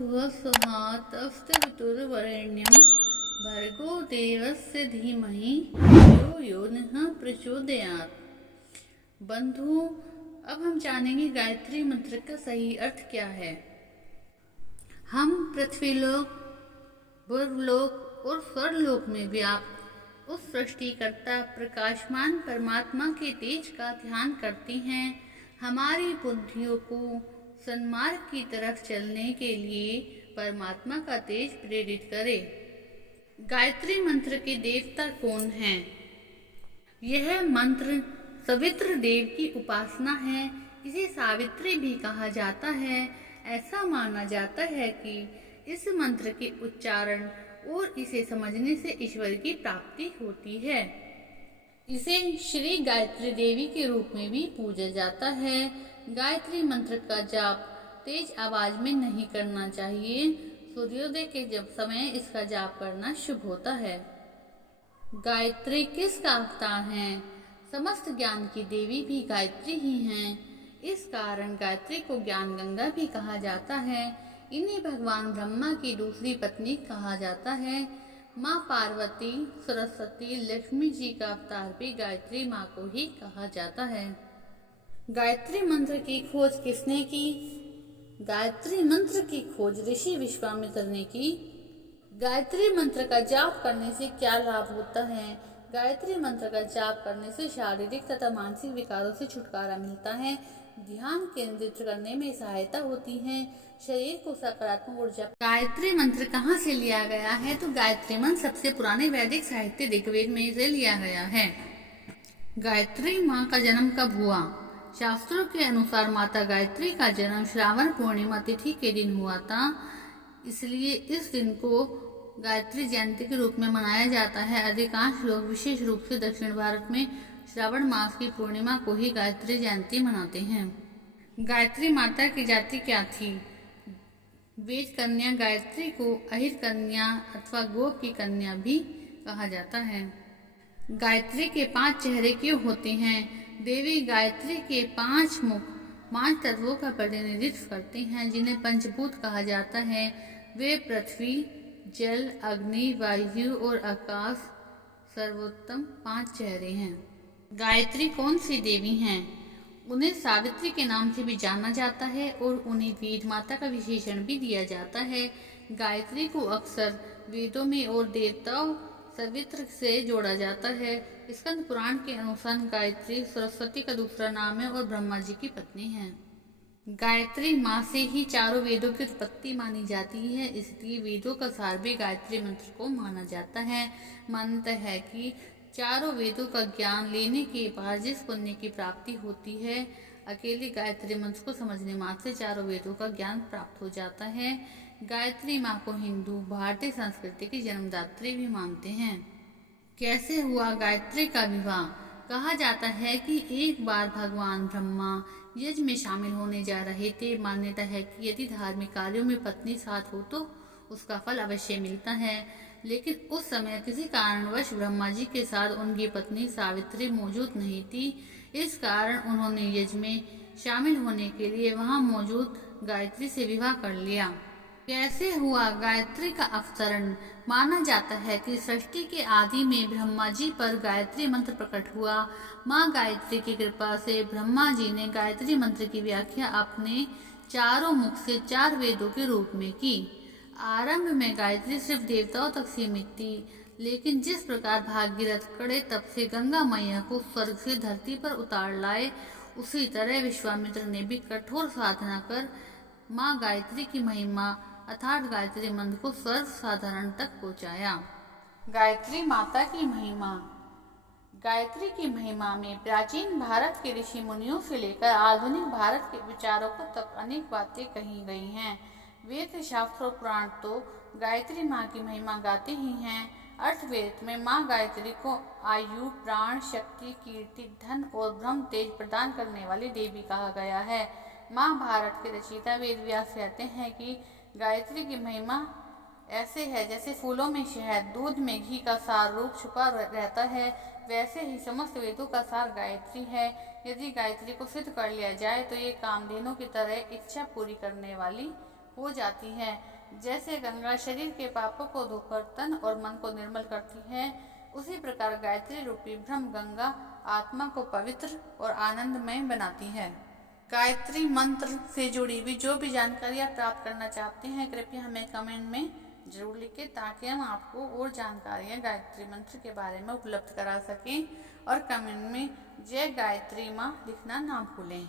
भुवः स्वहा तस्तवितुर्वरेण्यं भर्गो देवस्य धीमहि धियो यो नः प्रचोदयात्। बंधुओं, अब हम जानेंगे गायत्री मंत्र का सही अर्थ क्या है। हम पृथ्वीलोक, भूर्लोक और स्वर्गलोक में व्याप्त उस सृष्टिकर्ता प्रकाशमान परमात्मा के तेज का ध्यान करते हैं। हमारी बुद्धियों को सन्मार्ग की तरफ चलने के लिए परमात्मा का तेज प्रेरित करे। गायत्री मंत्र के देवता कौन हैं? यह मंत्र सवित्र देव की उपासना है। इसे सावित्री भी कहा जाता है। ऐसा माना जाता है कि इस मंत्र के उच्चारण और इसे समझने से ईश्वर की प्राप्ति होती है। इसे श्री गायत्री देवी के रूप में भी पूजा जाता है। गायत्री मंत्र का जाप तेज आवाज में नहीं करना चाहिए। सूर्योदय के समय इसका जाप करना शुभ होता है। गायत्री किसका अवतार है? समस्त ज्ञान की देवी भी गायत्री ही हैं। इस कारण गायत्री को ज्ञान गंगा भी कहा जाता है। इन्हें भगवान ब्रह्मा की दूसरी पत्नी कहा जाता है। माँ पार्वती, सरस्वती, लक्ष्मी जी का अवतार भी गायत्री माँ को ही कहा जाता है। गायत्री मंत्र की खोज किसने की? गायत्री मंत्र की खोज ऋषि विश्वामित्र ने की। गायत्री मंत्र का जाप करने से क्या लाभ होता है? गायत्री मंत्र का जाप करने से शारीरिक तथा मानसिक विकारों से छुटकारा मिलता है। ध्यान केंद्रित करने में सहायता होती है। शरीर को सकारात्मक ऊर्जा। गायत्री मंत्र कहाँ से लिया गया है? तो गायत्री मंत्र सबसे पुराने वैदिक साहित्य ऋग्वेद में से लिया गया है। गायत्री माँ का जन्म कब हुआ? शास्त्रों के अनुसार माता गायत्री का जन्म श्रावण पूर्णिमा तिथि के दिन हुआ था। इसलिए इस दिन को गायत्री जयंती के रूप में मनाया जाता है। अधिकांश लोग, विशेष रूप से दक्षिण भारत में, श्रावण मास की पूर्णिमा को ही गायत्री जयंती मनाते हैं। गायत्री माता की जाति क्या थी? वेद कन्या गायत्री को अहिर कन्या अथवा गोप की कन्या भी कहा जाता है। गायत्री के 5 चेहरे क्यों होते हैं? देवी गायत्री के 5 मुख 5 तत्वों का प्रतिनिधित्व करते हैं, जिन्हें पंचभूत कहा जाता है। वे पृथ्वी, जल, अग्नि, वायु और आकाश सर्वोत्तम 5 चेहरे हैं। गायत्री कौन सी देवी हैं? उन्हें सावित्री के नाम से भी जाना जाता है और उन्हें वेद माता का विशेषण भी दिया जाता है। गायत्री को अक्सर वेदों में और देवताओं सवित्र से जोड़ा जाता है। स्कंद पुराण के अनुसार गायत्री सरस्वती का दूसरा नाम है और ब्रह्मा जी की पत्नी है। गायत्री माँ से ही चारों वेदों की उत्पत्ति मानी जाती है, इसलिए वेदों का सार भी गायत्री मंत्र को माना जाता है। मान्यता है कि चारों वेदों का ज्ञान लेने के बाद जिस पुण्य की प्राप्ति होती है, अकेले गायत्री मंत्र को समझने मात्र से चारों वेदों का ज्ञान प्राप्त हो जाता है। गायत्री माँ को हिंदू भारतीय संस्कृति की जन्मदात्री भी मानते हैं। कैसे हुआ गायत्री का विवाह? कहा जाता है कि एक बार भगवान ब्रह्मा यज्ञ में शामिल होने जा रहे थे। मान्यता है कि यदि धार्मिक कार्यों में पत्नी साथ हो तो उसका फल अवश्य मिलता है, लेकिन उस समय किसी कारणवश ब्रह्मा जी के साथ उनकी पत्नी सावित्री मौजूद नहीं थी। इस कारण उन्होंने यज्ञ में शामिल होने के लिए वहां मौजूद गायत्री से विवाह कर लिया। कैसे हुआ गायत्री का अवतरण? माना जाता है कि सृष्टि के आदि में ब्रह्मा जी पर गायत्री मंत्र प्रकट हुआ। माँ गायत्री की कृपा से ब्रह्मा जी ने गायत्री मंत्र की व्याख्या अपने चारों मुख से 4 वेदों के रूप में की। आरंभ में गायत्री सिर्फ देवताओं तक सीमित थी, लेकिन जिस प्रकार भागीरथ कड़े तप से गंगा मैया को स्वर्ग से धरती पर उतार लाए, उसी तरह विश्वामित्र ने भी कठोर साधना कर माँ गायत्री की महिमा अर्थात गायत्री मंत्र को सर्व साधारण तक पहुँचाया। गायत्री माता की महिमा। गायत्री की महिमा में प्राचीन भारत के ऋषि मुनियों से लेकर आधुनिक भारत के विचारकों तक अनेक बातें कही गई हैं। वेद, शास्त्र और पुराण तो गायत्री माँ की महिमा गाते ही हैं। अर्थवेद में माँ गायत्री को आयु, प्राण, शक्ति, कीर्ति, धन और ब्रह्म तेज प्रदान करने वाली देवी कहा गया है। महाभारत के रचयिता वेद व्यास कहते हैं कि गायत्री की महिमा ऐसे है जैसे फूलों में शहद, दूध में घी का सार रूप छुपा रहता है, वैसे ही समस्त वेदों का सार गायत्री है। यदि गायत्री को सिद्ध कर लिया जाए तो ये कामधेनु की तरह इच्छा पूरी करने वाली हो जाती है। जैसे गंगा शरीर के पापों को धोकर तन और मन को निर्मल करती है, उसी प्रकार गायत्री रूपी ब्रह्म गंगा आत्मा को पवित्र और आनंदमय बनाती है। गायत्री मंत्र से जुड़ी हुई जो भी जानकारी आप प्राप्त करना चाहते हैं, कृपया हमें कमेंट में जरूर लिखें, ताकि हम आपको और जानकारियाँ गायत्री मंत्र के बारे में उपलब्ध करा सकें। और कमेंट में जय गायत्री माँ लिखना ना भूलें।